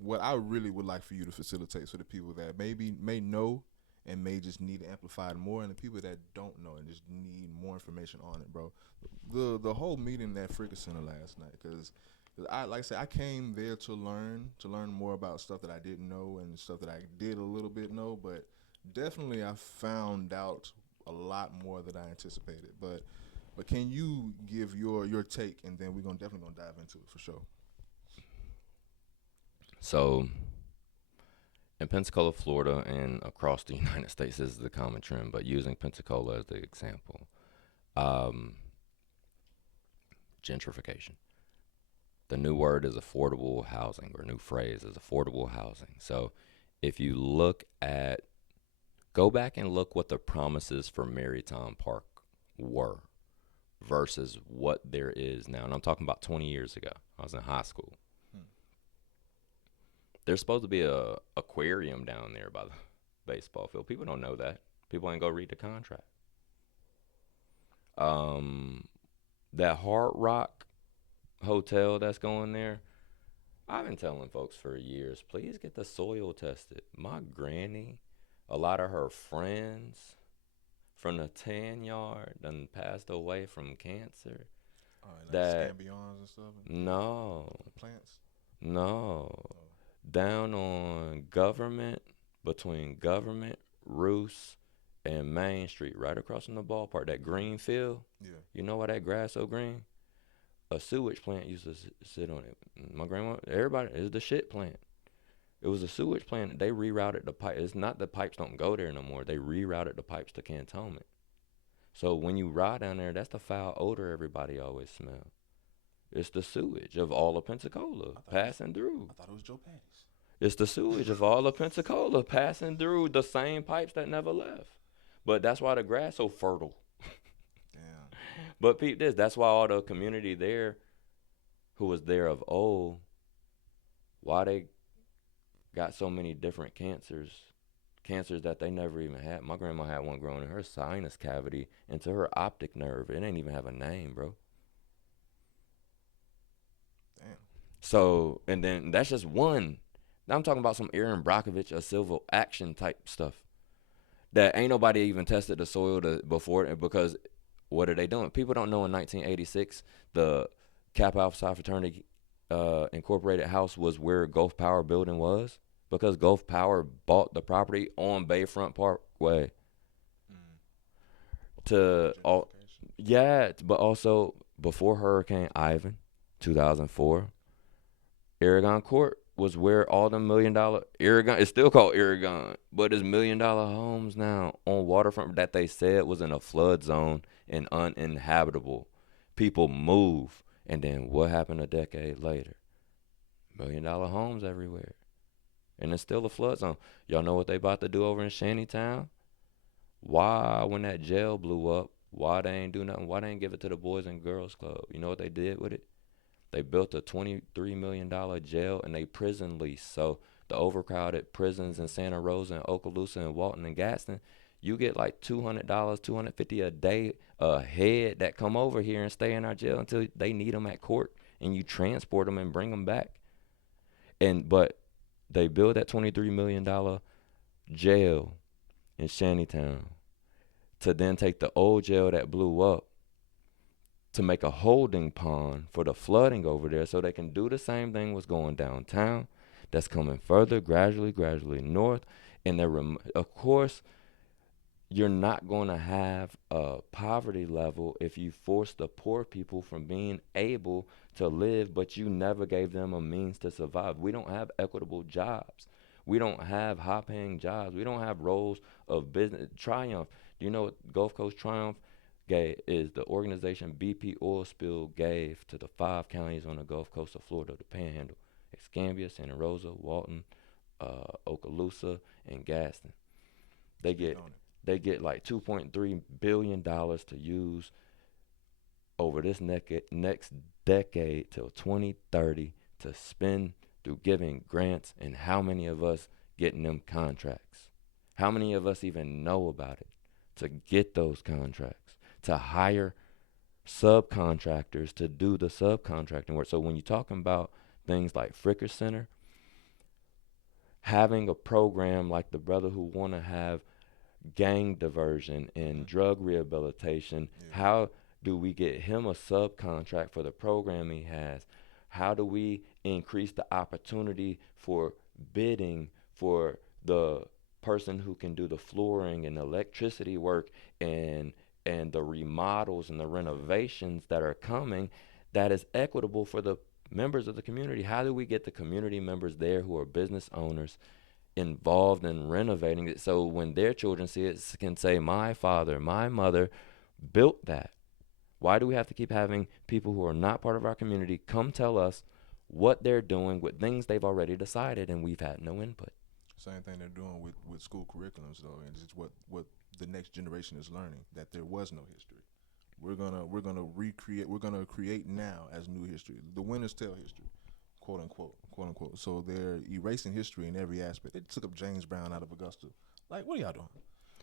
what I really would like for you to facilitate for the people that maybe may know and may just need to amplify it more, and the people that don't know and just need more information on it, bro. The whole meeting at Fricker Center last night, because I like I said, I came there to learn more about stuff that I didn't know and stuff that I did a little bit know, but definitely I found out a lot more than I anticipated. But can you give your take, and then we're gonna definitely gonna dive into it for sure. So in Pensacola, Florida, and across the United States, this is the common trend. But using Pensacola as the example, um, gentrification. The new word is affordable housing, or new phrase is affordable housing. So if you go back and look what the promises for Marytown Park were versus what there is now. And I'm talking about 20 years ago. I was in high school. Hmm. There's supposed to be a aquarium down there by the baseball field. People don't know that. People ain't go read the contract. That Hard Rock hotel that's going there, I've been telling folks for years, please get the soil tested. My granny, a lot of her friends from the tan yard done passed away from cancer. Like That scambions and stuff. no, Plants. no, Oh, down on government between government, Roos, and Main Street, right across from the ballpark. That green field. yeah. You know why that grass so green? A sewage plant used to sit on it. My grandma, everybody, is the shit plant. It was a sewage plant. They rerouted the pipe. It's not the pipes don't go there no more. They rerouted the pipes to Cantonment. So when you ride down there, that's the foul odor everybody always smell. It's the sewage of all of Pensacola passing through. I thought it was Joe Patty's. It's the sewage of all of Pensacola passing through the same pipes that never left. But that's why the grass so fertile. Damn. But peep this, that's why all the community there who was there of old, why they got so many different cancers that they never even had. My grandma had one growing in her sinus cavity into her optic nerve. It ain't even have a name, bro. Damn. So, and then that's just one. Now I'm talking about some Aaron Brockovich, a civil action type stuff that ain't nobody even tested the soil before because what are they doing? People don't know in 1986 the Kappa Alpha Psi Fraternity Incorporated house was where Gulf Power building was because Gulf Power bought the property on Bayfront Parkway to all. Gentrification. Yeah, but also before Hurricane Ivan, 2004, Aragon Court was where all the $1 million Aragon, it's still called Aragon, but it's $1 million homes now on waterfront that they said was in a flood zone and uninhabitable. People move, and then what happened a decade later? $1 million homes everywhere, and it's still a flood zone. Y'all know what they about to do over in Shantytown? Why, when that jail blew up, why they ain't do nothing? Why they ain't give it to the Boys and Girls Club? You know what they did with it? They built a $23 million jail and a prison lease. So the overcrowded prisons in Santa Rosa and Okaloosa and Walton and Gaston, you get like $200, $250 a day a head that come over here and stay in our jail until they need them at court, and you transport them and bring them back. But they built that $23 million jail in Shantytown to then take the old jail that blew up to make a holding pond for the flooding over there, so they can do the same thing was going downtown, that's coming further, gradually north. And of course, you're not going to have a poverty level if you force the poor people from being able to live, but you never gave them a means to survive. We don't have equitable jobs. We don't have high paying jobs. We don't have roles of business. Triumph. Do you know what Gulf Coast Triumph is the organization BP oil spill gave to the 5 counties on the Gulf Coast of Florida, the Panhandle: Escambia, Santa Rosa, Walton, Okaloosa, and Gaston. They get they get like $2.3 billion to use over this next decade till 2030 to spend through giving grants. And how many of us getting them contracts? How many of us even know about it to get those contracts, to hire subcontractors to do the subcontracting work? So when you're talking about things like Fricker Center, having a program like the brother who want to have gang diversion and drug rehabilitation, how do we get him a subcontract for the program he has? How do we increase the opportunity for bidding for the person who can do the flooring and electricity work and the remodels and the renovations that are coming, that is equitable for the members of the community? How do we get the community members there who are business owners involved in renovating it, so when their children see it can say, my father, my mother built that? Why do we have to keep having people who are not part of our community come tell us what they're doing with things they've already decided and we've had no input? Same thing they're doing with school curriculums though, and it's what the next generation is learning, that there was no history. We're gonna create now as new history. The winners tell history, quote unquote. So they're erasing history in every aspect. They took up James Brown out of Augusta. Like, what are y'all doing?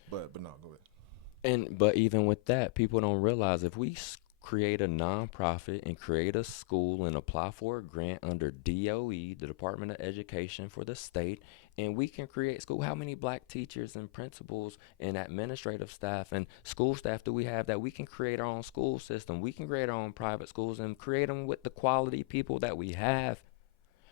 But no, go ahead. But even with that, people don't realize if we create a nonprofit and create a school and apply for a grant under DOE, the Department of Education for the state, and we can create school. How many black teachers and principals and administrative staff and school staff do we have that we can create our own school system? We can create our own private schools and create them with the quality people that we have.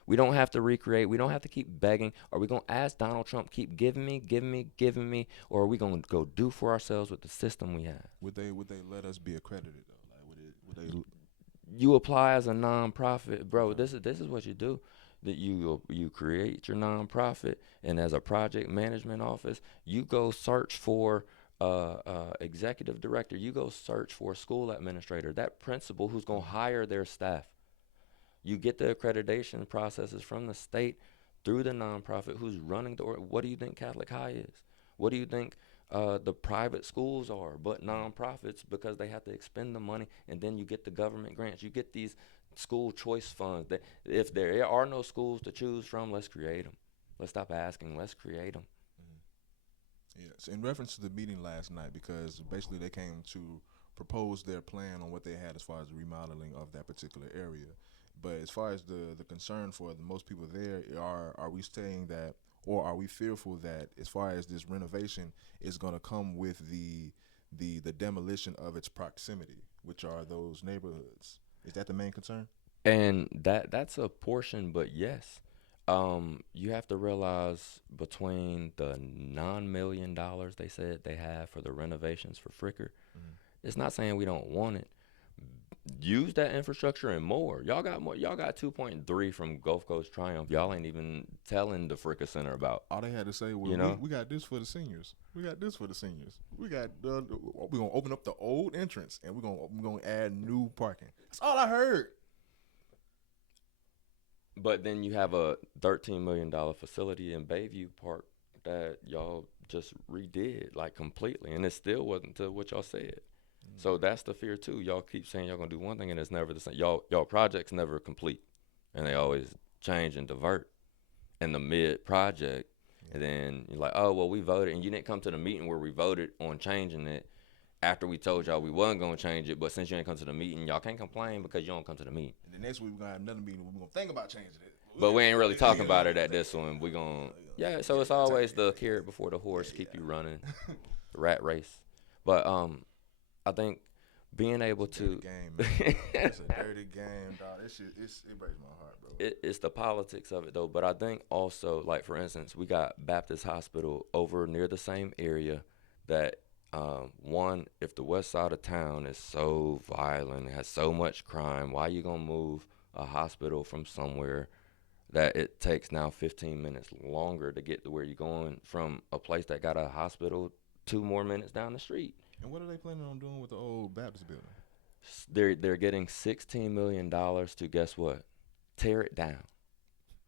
We don't have to recreate. We don't have to keep begging. Are we going to ask Donald Trump, keep giving me, giving me, giving me? Or are we going to go do for ourselves with the system we have? Would they let us be accredited though? Like, would they? You apply as a nonprofit, bro. This is what you do. That you create your nonprofit, and as a project management office, you go search for executive director. You go search for a school administrator, that principal who's going to hire their staff. You get the accreditation processes from the state through the nonprofit who's running the. What do you think Catholic High is? What do you think the private schools are but nonprofits, because they have to expend the money, and then you get the government grants. You get these school choice funds. That if there are no schools to choose from, let's create them. Let's stop asking. Let's create them. Yes, in reference to the meeting last night, because basically they came to propose their plan on what they had as far as the remodeling of that particular area. But as far as the concern for the most people there, are we saying that, or are we fearful that as far as this renovation is going to come with the demolition of its proximity, which are those neighborhoods? Is that the main concern? And that's a portion, but yes. You have to realize between the $9 million they said they have for the renovations for Fricker, it's not saying we don't want it. use that infrastructure and more. Y'all got more. Y'all got 2.3 from Gulf Coast Triumph. Y'all ain't even telling the Fricka Center about. All they had to say was, You know, we got this for the seniors. We got this for the seniors. We got we're gonna open up the old entrance and we're gonna add new parking. That's all I heard. but then you have a $13 million facility in Bayview Park that y'all just redid like completely, and it still wasn't to what y'all said. So that's the fear too. Y'all keep saying y'all gonna do one thing and it's never the same. Y'all projects never complete, and they always change and divert in the mid project. And then you're like, oh well, we voted, and you didn't come to the meeting where we voted on changing it after we told y'all we wasn't gonna change it. But since you ain't come to the meeting, y'all can't complain because you don't come to the meeting. And the next week we're gonna have another meeting where we're gonna think about changing it. But we ain't really talking about it at this one. We gonna So it's always the carrot before the horse, keep you running, rat race. But I think being able to Game, man. It's a dirty game, dog. This shit, it breaks my heart, bro. it's the politics of it though. But I think also, like for instance, we got Baptist Hospital over near the same area that one, if the west side of town is so violent, has so much crime, why you gonna move a hospital from somewhere that it takes now 15 minutes longer to get to where you're going from a place that got a hospital 2 more minutes down the street? And what are they planning on doing with the old Baptist building? They're getting $16 million to, guess what, tear it down.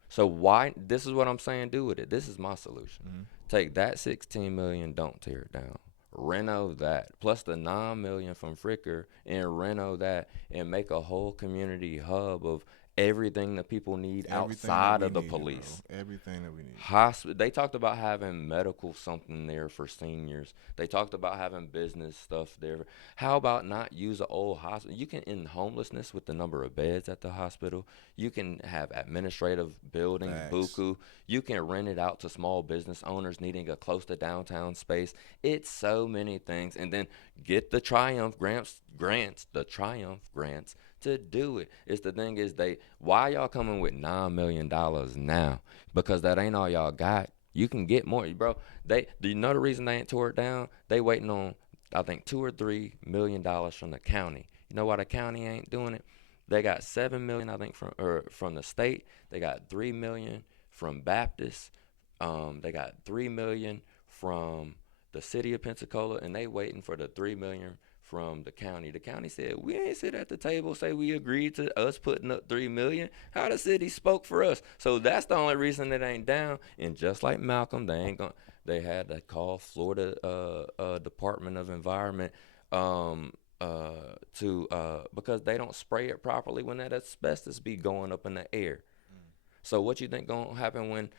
So why? This is what I'm saying. Do with it. This is my solution. Mm-hmm. Take that 16 million. Don't tear it down. Reno that plus the 9 million from Fricker and reno that and make a whole community hub of everything that people need outside of the police. Everything that we need. They talked about having medical something there for seniors. They talked about having business stuff there. How about not use an old hospital? You can end homelessness with the number of beds at the hospital. You can have administrative buildings, Facts. buku. You can rent it out to small business owners needing a close to downtown space. It's so many things. And then get the Triumph grants, the Triumph grants to do it. It's the thing is why y'all coming with $9 million now? Because that ain't all y'all got. You can get more, bro. Do you know the reason they ain't tore it down? They waiting on I think $2 or $3 million from the county. You know why the county ain't doing it? They got 7 million I think from the state. They got 3 million from Baptist. They got 3 million from the city of Pensacola, and they waiting for the 3 million from the county. The county said, we ain't sit at the table, say we agreed to us putting up 3 million. How the city spoke for us. So that's the only reason it ain't down. And just like Malcolm, they had to call Florida Department of Environment because they don't spray it properly when that asbestos be going up in the air. So what you think gonna happen when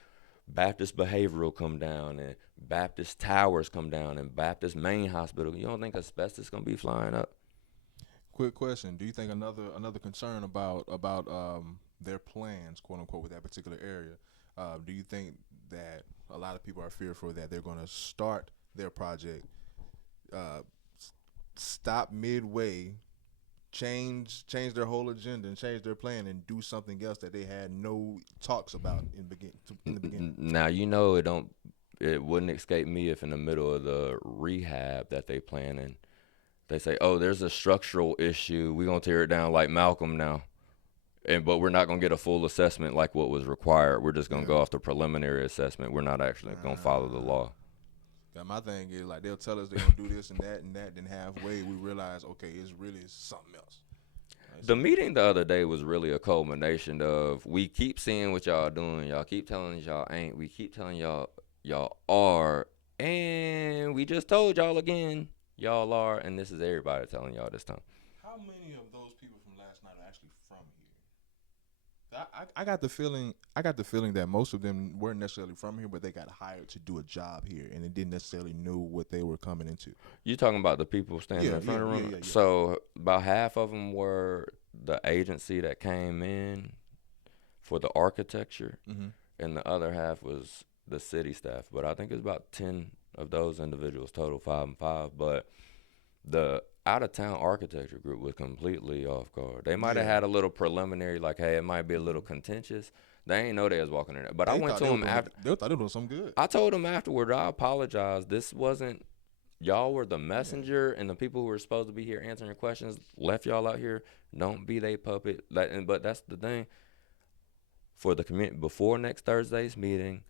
Baptist Behavioral come down and Baptist Towers come down and Baptist Main Hospital? You don't think asbestos gonna be flying up? Quick question: do you think another concern about their plans, quote unquote, with that particular area? Do you think that a lot of people are fearful that they're going to start their project, stop midway, change their whole agenda and change their plan and do something else that they had no talks about in the beginning? Now it wouldn't escape me if in the middle of the rehab that they planning, they say, oh, there's a structural issue, we're gonna tear it down like Malcolm now, but we're not gonna get a full assessment like what was required. We're just gonna go off the preliminary assessment. We're not actually gonna follow the law. Yeah, my thing is, like, they'll tell us they're gonna do this and that, then halfway we realize, okay, it's really something else. The meeting the other day was really a culmination of, we keep seeing what y'all doing, y'all keep telling us y'all ain't, we keep telling y'all are, and we just told y'all again y'all are, and this is everybody telling y'all this time. How many of those people from last night are actually from here? I got the feeling that most of them weren't necessarily from here, but they got hired to do a job here, and they didn't necessarily know what they were coming into. You talking about the people standing in front of the room? Yeah. So about half of them were the agency that came in for the architecture, and the other half was the city staff. But I think it's about 10 of those individuals total, 5 and 5. But the out-of-town architecture group was completely off guard. They might have had a little preliminary, like, hey, it might be a little contentious. They ain't know they was walking in there. But I went to them after. They thought they were doing something good. I told them afterward, I apologize. This wasn't y'all were the Yeah. messenger, and the people who were supposed to be here answering questions left y'all out here. Don't be they puppet. But that's the thing for the community. Before next Thursday's meeting,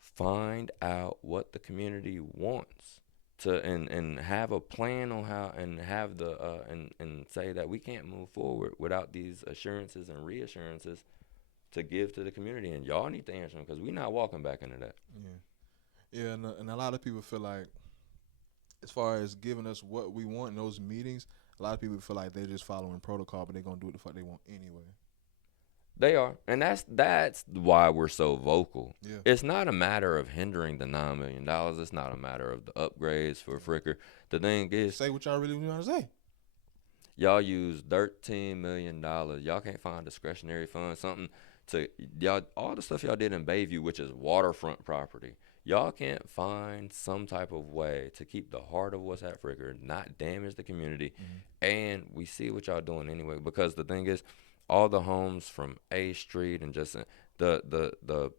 find out what the community wants and have a plan on how and have the and say that we can't move forward without these assurances and reassurances to give to the community, and y'all need to answer them because we're not walking back into that. Yeah. Yeah, and a lot of people feel like, as far as giving us what we want in those meetings, a lot of people feel like they're just following protocol, but they're gonna do what the fuck they want anyway. They are, and that's why we're so vocal. Yeah. It's not a matter of hindering the $9 million. It's not a matter of the upgrades for Fricker. The thing is, Say what y'all really want to say. y'all use $13 million. Y'all can't find discretionary funds, something to y'all. All the stuff y'all did in Bayview, which is waterfront property. Y'all can't find some type of way to keep the heart of what's at Fricker, not damage the community, and we see what y'all doing anyway. Because the thing is, all the homes from A Street and just the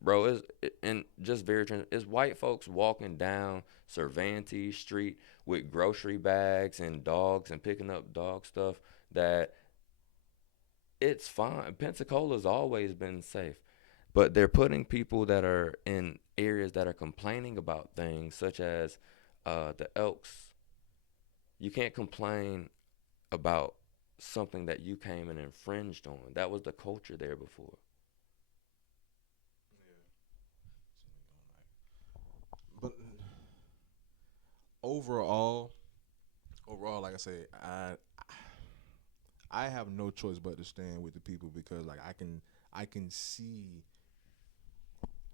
bro is and just very it's white folks walking down Cervantes Street with grocery bags and dogs and picking up dog stuff that it's fine. Pensacola's always been safe, but they're putting people that are in areas that are complaining about things such as the Elks. You can't complain about something that you came and infringed on. That was the culture there before. But overall, like I said, I have no choice but to stand with the people because like I can see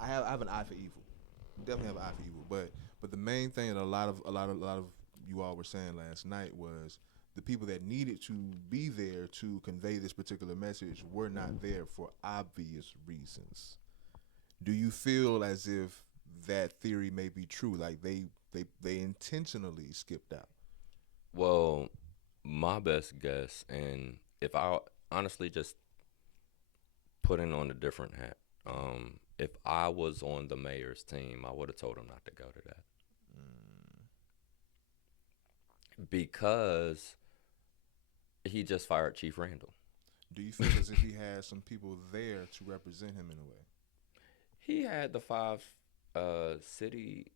I have an eye for evil. Definitely have an eye for evil. But the main thing that a lot of you all were saying last night was the people that needed to be there to convey this particular message were not there for obvious reasons. Do you feel as if that theory may be true? Like they intentionally skipped out. Well, my best guess, and if I honestly just putting on a different hat, if I was on the mayor's team, I would have told him not to go to that because he just fired Chief Randall. Do you feel as if he had some people there to represent him in a way? He had the five city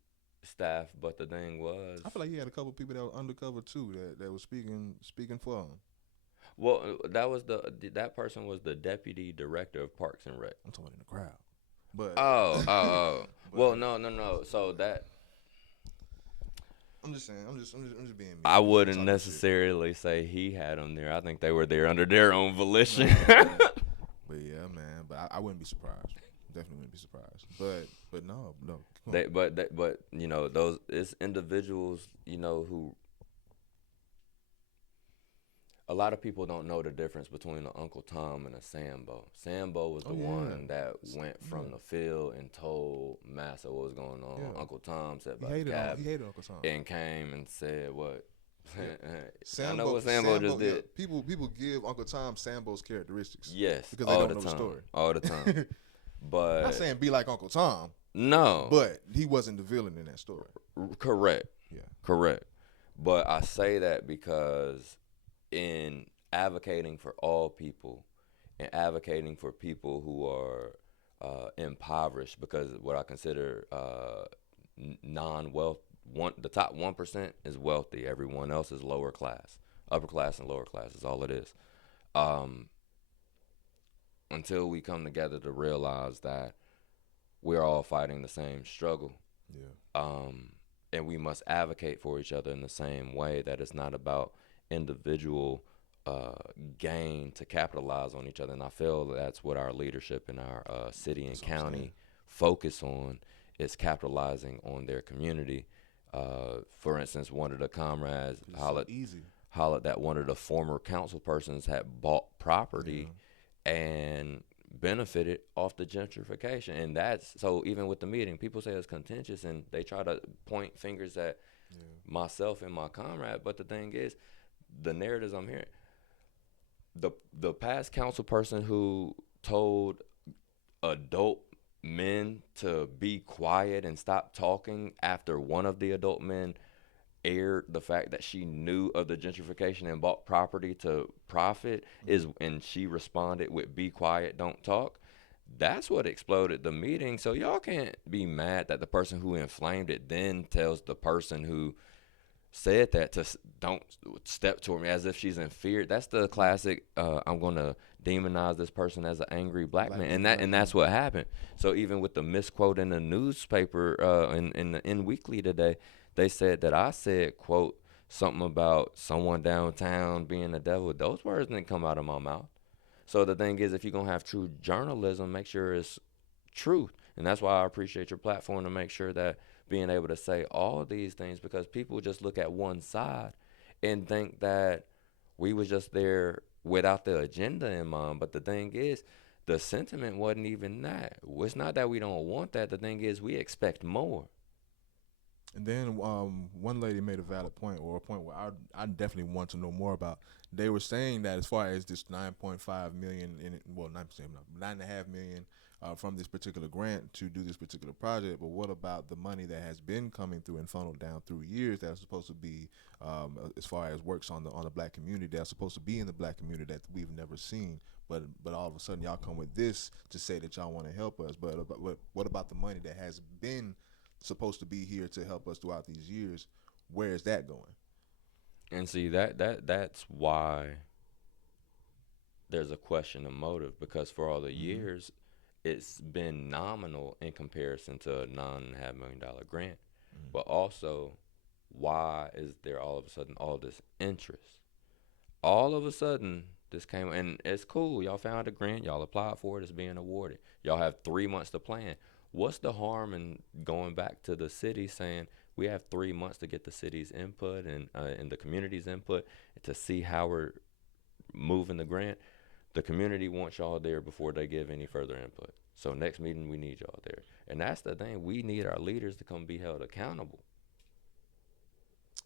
staff, but the thing was, I feel like he had a couple people that were undercover too that was speaking for him. well, that person was the deputy director of Parks and Rec. I'm talking in the crowd, but Oh. but Well, no. So that I'm just saying. I'm just being mean. I wouldn't Talking necessarily say he had them there. I think they were there under their own volition. But yeah, man. But I wouldn't be surprised. Definitely wouldn't be surprised. But no. Come on. But you know those it's individuals who a lot of people don't know the difference between an Uncle Tom and a Sambo. Sambo was the Oh, yeah. one that went from the field and told Massa what was going on. Yeah. Uncle Tom sat He by the hated cab he hated Uncle Tom. and came and said what. I know Sambo, what Sambo just yeah, did. people give Uncle Tom Sambo's characteristics. Yes, Because they all don't the know the time, story. all the time. But Not saying be like Uncle Tom, no, but he wasn't the villain in that story. correct. Yeah. Correct. But I say that because in advocating for all people and advocating for people who are impoverished, because what I consider non-wealth, the top 1% is wealthy. Everyone else is lower class. Upper class and lower class is all it is. Until we come together to realize that we're all fighting the same struggle. Yeah. And we must advocate for each other in the same way, that it's not about individual gain to capitalize on each other. And I feel that's what our leadership in our city and county focus on, is capitalizing on their community. For instance, one of the comrades hollered that one of the former council persons had bought property and benefited off the gentrification. And that's so even with the meeting, people say it's contentious and they try to point fingers at myself and my comrade. But the thing is, the narratives I'm hearing, the past council person who told adult men to be quiet and stop talking after one of the adult men aired the fact that she knew of the gentrification and bought property to profit is, and she responded with "Be quiet, don't talk." That's what exploded the meeting. So y'all can't be mad that the person who inflamed it then tells the person who said that to don't step toward me as if she's in fear. That's the classic. I'm gonna demonize this person as an angry black Black man, man, and that black and man. that's what happened. So even with the misquote in the newspaper, in Weekly today, they said that I said quote something about someone downtown being the devil. Those words didn't come out of my mouth. So the thing is, if you're gonna have true journalism, make sure it's truth. And that's why I appreciate your platform to make sure that being able to say all these things, because people just look at one side and think that we was just there without the agenda in mind. But the thing is, the sentiment wasn't even that. It's not that we don't want that. The thing is, we expect more. And then one lady made a valid point, or a point where I definitely want to know more about. They were saying that as far as this 9.5 million in it, well, 9%, 9.5 million from this particular grant to do this particular project, but what about the money that has been coming through and funneled down through years that's supposed to be, as far as works on the black community that's supposed to be in the black community that we've never seen, but all of a sudden y'all come with this to say that y'all want to help us, but what about the money that has been supposed to be here to help us throughout these years? Where is that going? And see that's why there's a question of motive, because for all the Mm-hmm. years it's been nominal in comparison to a $9.5 million grant. Mm-hmm. But also, why is there all of a sudden all this interest? All of a sudden, this came, and it's cool. Y'all found a grant, y'all applied for it, it's being awarded. Y'all have 3 months to plan. What's the harm in going back to the city saying we have 3 months to get the city's input and the community's input to see how we're moving the grant? The community wants y'all there before they give any further input. So next meeting we need y'all there. And that's the thing. We need our leaders to come be held accountable.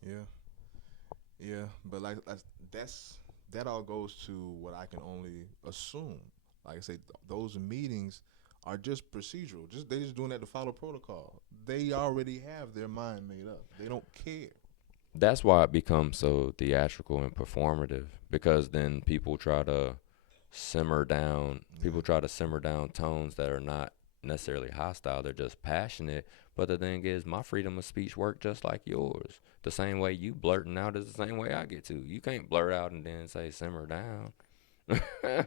Yeah, yeah, but that's that all goes to what I can only assume. Like I say, those meetings are just procedural. Just they just doing that to follow protocol. They already have their mind made up. They don't care. That's why it becomes so theatrical and performative, because then Yeah, people try to simmer down tones that are not necessarily hostile, they're just passionate. But the thing is, my freedom of speech work just like yours. The same way you blurting out is the same way I get to. You can't blurt out and then say simmer down. yeah.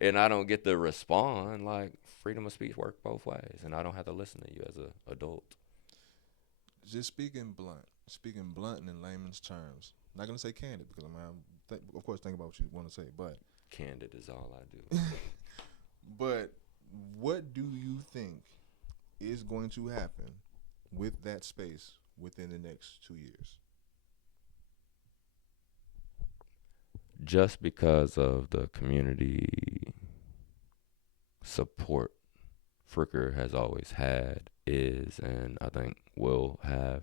And I don't get to respond. Like, freedom of speech work both ways, and I don't have to listen to you as a adult. Just speaking blunt and in layman's terms. Not gonna say candid because of course, think about what you want to say, but Candid is all I do. but what do you think is going to happen with that space within the next 2 years? Just because of the community support Fricker has always had, is, and I think will have.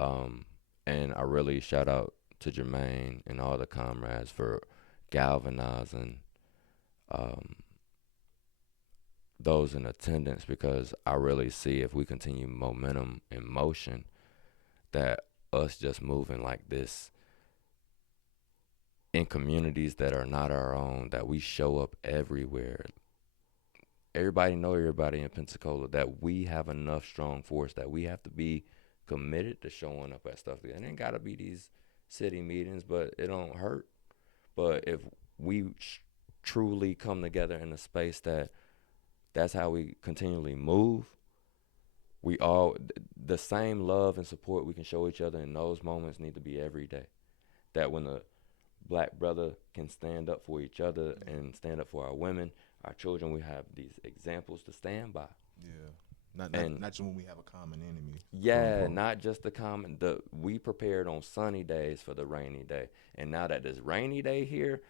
Um, and I really shout out to Jermaine and all the comrades for galvanizing um, those in attendance, because I really see, if we continue momentum in motion, that us just moving like this in communities that are not our own, that we show up everywhere. Everybody know everybody in Pensacola, that we have enough strong force that we have to be committed to showing up at stuff. It ain't gotta be these city meetings, but it don't hurt. But if we truly come together in a space that's how we continually move, we all the same love and support we can show each other in those moments need to be every day. That when a black brother can stand up for each other Yeah, and stand up for our women, our children, we have these examples to stand by. yeah. Not And just when we have a common enemy, quote yeah, unquote. not just the common. The we prepared on sunny days for the rainy day, and now that this rainy day here,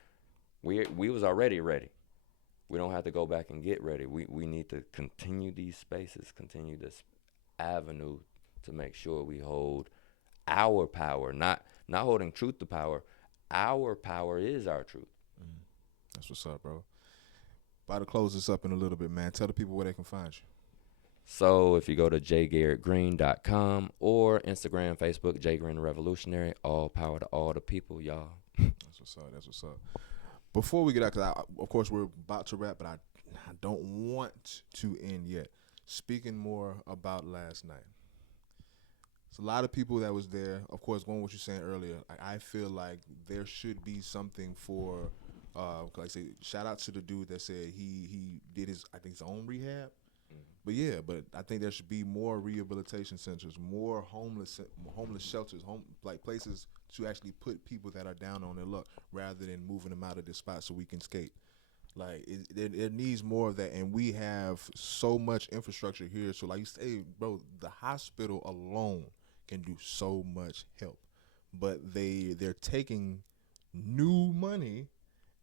we was already ready. We don't have to go back and get ready. We need to continue these spaces, continue this avenue to make sure we hold our power, not holding truth to power. Our power is our truth. Mm. That's what's up, bro. About to close this up in a little bit, man. Tell the people where they can find you. So if you go to jgarrettgreen.com or Instagram, Facebook, Jay Green the Revolutionary, all power to all the people, y'all. That's what's up. That's what's up. Before we get out, because of course we're about to wrap, but I don't want to end yet. Speaking more about last night. It's a lot of people that was there. Of course, going what you're saying earlier, I feel like there should be something for, like I say, shout out to the dude that said he did I think his own rehab. But yeah, but I think there should be more rehabilitation centers, more homeless shelters, like places to actually put people that are down on their luck, rather than moving them out of this spot so we can skate. Like it needs more of that, and we have so much infrastructure here. So like you say, bro, the hospital alone can do so much help, but they're taking new money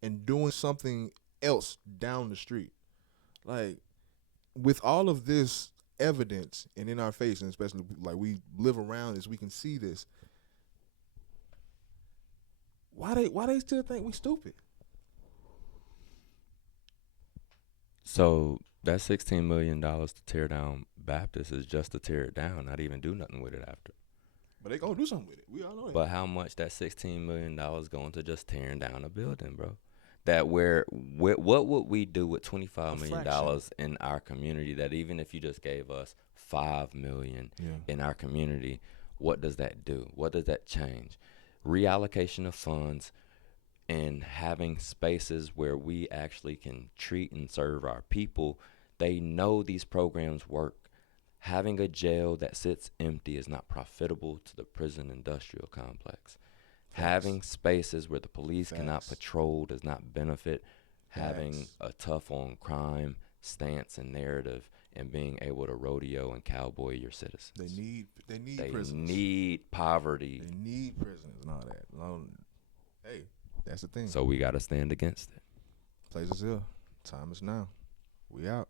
and doing something else down the street. Like with all of this evidence and in our face, and especially like we live around this, we can see this. Why they still think we stupid? So that $16 million to tear down Baptist is just to tear it down, not even do nothing with it after. But they gonna do something with it. We all know that. But how much that $16 million going to just tearing down a building, bro? That what would we do with $25 million in our community? That even if you just gave us $5 million in our community, what does that do? What does that change? Reallocation of funds and having spaces where we actually can treat and serve our people. They know these programs work. Having a jail that sits empty is not profitable to the prison industrial complex. Having spaces where the police cannot patrol does not benefit having a tough on crime stance and narrative and being able to rodeo and cowboy your citizens. They need prisons. They need poverty. They need prisons and all that. Hey, that's the thing. So we got to stand against it. Place is here. Time is now. We out.